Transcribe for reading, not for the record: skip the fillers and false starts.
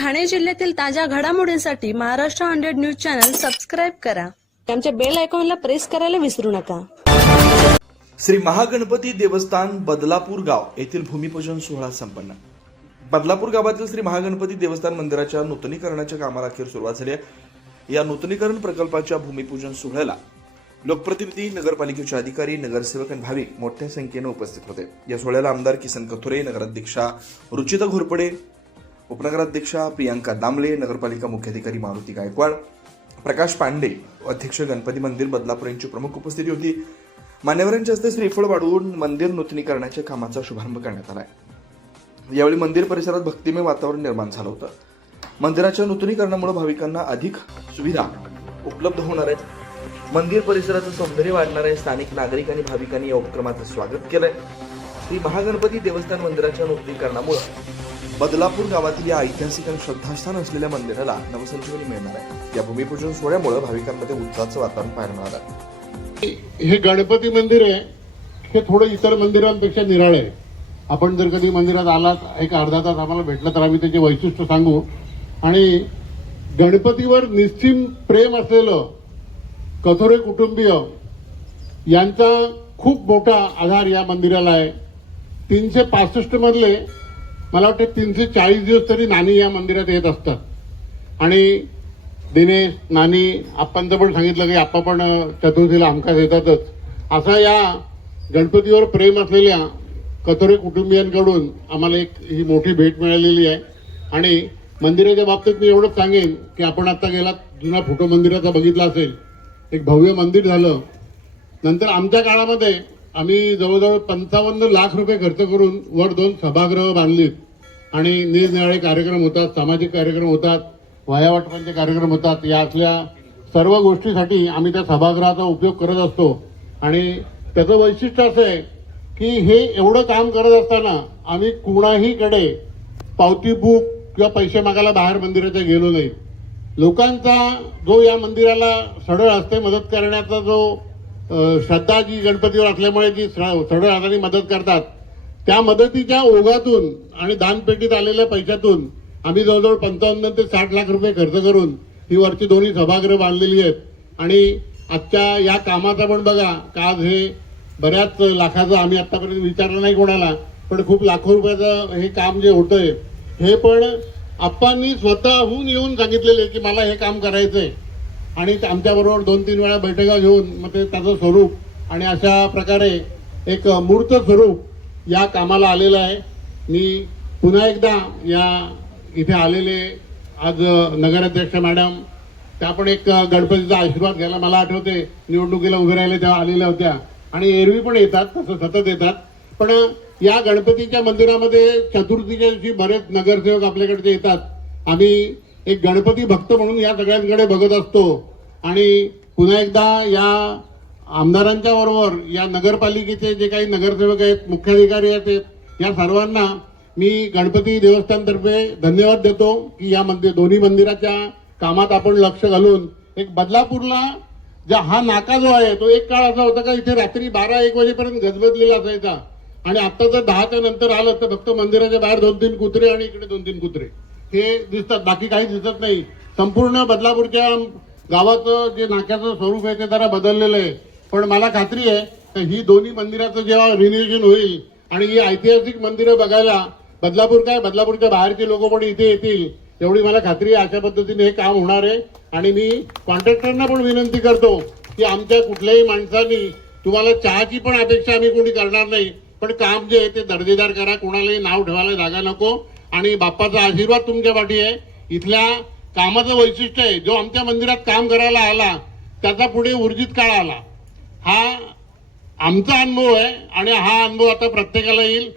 ठाणे जिल्ह्यातील ताज्या घडामोडींसाठी महाराष्ट्र 100 न्यूज चॅनल सबस्क्राईब करा. आमच्या बेल आयकॉनला प्रेस करायला विसरू नका. श्री महागणपती देवस्थान बदलापूर गाव येथील भूमिपूजन सोहळा संपन्न. बदलापूर गावातील श्री महागणपती देवस्थान मंदिराच्या नूतनीकरणाच्या कामाला अखेर सुरुवात झाली आहे. या नूतनीकरण प्रकल्पाच्या भूमिपूजन सोहळ्याला लोकप्रतिनिधी, नगरपालिकेचे अधिकारी, नगरसेवक आणि भाविक मोठ्या संख्येने उपस्थित होते. या सोहळ्याला आमदार किसन कथोरे, नगराध्यक्षा रुचिता घोरपडे, उपनगराध्यक्षा प्रियांका दामले, नगरपालिका मुख्याधिकारी मारुती गायकवाड, प्रकाश पांडे, अध्यक्ष गणपती मंदिर बदलापूर यांची प्रमुख उपस्थिती होती. मान्यवरांच्या हस्ते श्रीफळ वाढवून मंदिर नूतनीकरणाच्या कामाचा शुभारंभ करण्यात आला. यावेळी मंदिर परिसरात भक्तिमय वातावरण निर्माण झालं होतं. मंदिराच्या नूतनीकरणामुळे भाविकांना अधिक सुविधा उपलब्ध होणार आहेत. मंदिर परिसराचं सौंदर्य वाढणार आहे. स्थानिक नागरिक आणि भाविकांनी या उपक्रमाचं स्वागत केलंय. श्री महागणपती देवस्थान मंदिराच्या नूतनीकरणामुळे बदलापूर गावातील या ऐतिहासिक आणि श्रद्धास्थान असलेल्या मंदिराला नवसंजीवनी मिळणार आहे. या भूमिपूजन सोहळ्यामुळे भाविकांमध्ये उत्साहाचं वातावरण पाहायला मिळालं आहे. हे गणपती मंदिर आहे, हे थोडं इतर मंदिरांपेक्षा निराळे आहे. आपण जर कधी मंदिरात आलात, एक अर्धा तास आम्हाला भेटलं तर आम्ही त्याचे वैशिष्ट्य सांगू. आणि गणपतीवर निश्चिम प्रेम असलेलं कथोरे कुटुंबीय यांचा खूप मोठा आधार या मंदिराला आहे. 365 मधले मला वाटतं 340 दिवस तरी नानी या मंदिरात येत असतात. आणि दिनेश, नानी, आप्पांचं पण सांगितलं की आप्पा पण चतुर्थीला हमखास येतातच. असा या गणपतीवर प्रेम असलेल्या कथोरे कुटुंबियांकडून आम्हाला एक ही मोठी भेट मिळालेली आहे. आणि मंदिराच्या बाबतीत मी एवढंच सांगेन की आपण आता गेला जुना फोटो मंदिराचा बघितला असेल, एक भव्य मंदिर झालं. नंतर आमच्या काळामध्ये आम्ही जवळजवळ 55 लाख रुपये खर्च करून वर 2 सभागृह बांधलीत. आणि निरनिराळे कार्यक्रम होतात, सामाजिक कार्यक्रम होतात, वयावाटपांचे कार्यक्रम होतात. या असल्या सर्व गोष्टीसाठी आम्ही त्या सभागृहाचा उपयोग करत असतो. आणि त्याचं वैशिष्ट्य असं आहे की हे एवढं काम करत असताना आम्ही कुणाहीकडे पावती बुक किंवा पैसे मागायला बाहेर मंदिराच्या गेलो नाही. लोकांचा जो या मंदिराला सढळ हस्ते मदत करण्याचा जो श्रद्धा जी गणपतीवर असल्यामुळे जी सढळ हाताने मदत करतात, त्या मदतीच्या ओघातून आणि दानपेटीत आलेल्या पैशातून आम्ही जवळजवळ 55 ते 60 लाख रुपये खर्च करून ही वरची दोन्ही सभागृह बांधलेली आहेत. आणि आजच्या या कामाचा पण बघा का आज हे बऱ्याच लाखाचं आम्ही आतापर्यंत विचारलं नाही कोणाला, पण खूप लाखो रुपयाचं हे काम जे होतंय हे पण आप्पांनी स्वतःहून येऊन सांगितलेले की मला हे काम करायचंय. आणि आमच्याबरोबर 2-3 वेळा बैठका घेऊन मग ते त्याचं स्वरूप आणि अशा प्रकारे एक मूर्त स्वरूप या कामाला आलेलं आहे. मी पुन्हा एकदा या इथे आलेले आज नगराध्यक्ष मॅडम, त्या पण एक गणपतीचा आशीर्वाद घ्यायला मला आठवते निवडणुकीला उभे राहिले तेव्हा आलेल्या होत्या. आणि एरवी पण येतात, तसं सतत येतात. पण या गणपतीच्या मंदिरामध्ये चतुर्थीच्या दिवशी बरेच नगरसेवक आपल्याकडचे येतात. आम्ही एक गणपती भक्त म्हणून या सगळ्यांकडे बघत असतो. आणि पुन्हा एकदा या आमदारांच्या बरोबर या नगरपालिकेचे जे काही नगरसेवक आहेत, मुख्याधिकारी आहेत, या सर्वांना मी गणपती देवस्थानतर्फे धन्यवाद देतो की या दोन्ही मंदिराच्या कामात आपण लक्ष घालून एक बदलापूरला हा नाका जो आहे तो एक काळ असा होता का इथे रात्री 12-1 वाजेपर्यंत गजबजलेला असायचा. आणि आता जर 10च्या नंतर आलं तर फक्त मंदिराच्या बाहेर 2-3 कुत्रे आणि इकडे 2-3 कुत्रे हे दिसतात, बाकी काही दिसत नाही. संपूर्ण बदलापूरच्या गावाचं जे नाक्याचं स्वरूप आहे ते जरा बदललेलं आहे. पण मला खात्री आहे की ही दोन्ही मंदिराचं जेव्हा रिन्युएशन होईल आणि ही ऐतिहासिक मंदिरं बघायला बदलापूर काय बदलापूरच्या बाहेरचे लोक पण इथे येतील एवढी मला खात्री आहे. अशा पद्धतीने हे काम होणार आहे. आणि मी कॉन्ट्रॅक्टरना पण विनंती करतो की आमच्या कुठल्याही माणसांनी तुम्हाला चहाची पण अपेक्षा आम्ही कोणी करणार नाही, पण काम जे आहे ते दर्जेदार करा. कोणालाही नाव ठेवायला जागा नको. आणि बाप्पाचा आशीर्वाद तुमच्या पाठी आहे. इथल्या कामाचं वैशिष्ट्य आहे, जो आमच्या मंदिरात काम करायला आला त्याचा पुढे ऊर्जित काळ आला. हा आमचा अनुभव आहे आणि हा अनुभव आता प्रत्येकाला येईल.